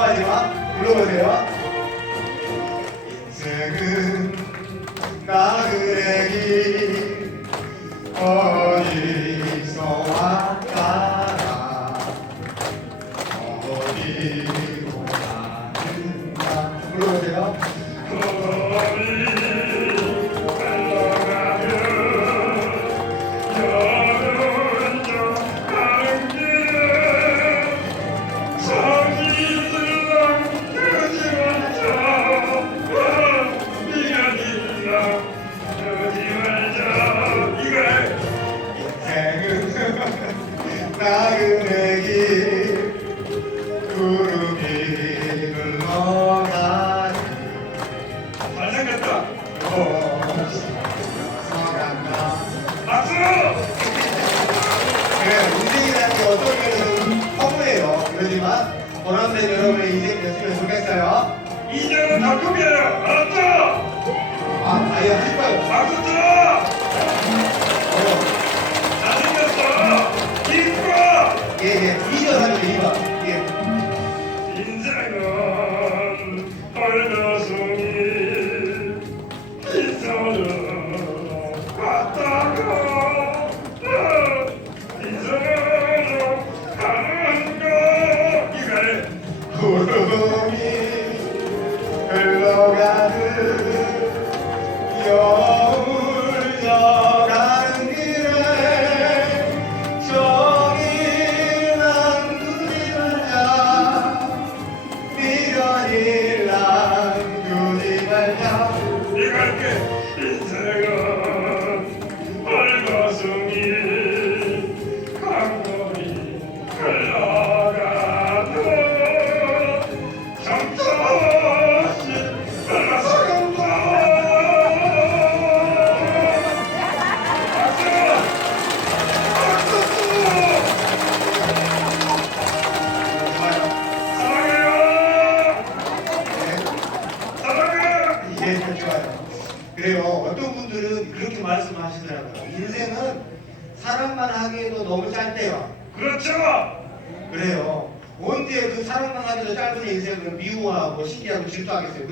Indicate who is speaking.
Speaker 1: 마지막 불러보세요. 인생은 나그네기 어디서 왔다가 어디 면에서는 허무해요 그렇지만 보람된 여러분의 인생 됐으면 좋겠어요
Speaker 2: 이제는 다급이에요. 알았죠?
Speaker 1: 아 아예 하실 거예요
Speaker 2: 박수 쳐!
Speaker 1: 어,
Speaker 2: 잘생겼어. 이쁘아!
Speaker 1: 예예 2번 하면 2번 예.
Speaker 2: 인생은 헐거숭이 기선으
Speaker 1: 구름이 흘러가는 여 이게 좋아요. 그래요. 어떤 분들은 그렇게 말씀하시더라고요. 인생은 사랑만 하기에도 너무 짧대요.
Speaker 2: 그렇죠!
Speaker 1: 그래요. 언제 그 사랑만 하기도 짧은 인생을 미워하고 신기하고 질투하겠어요.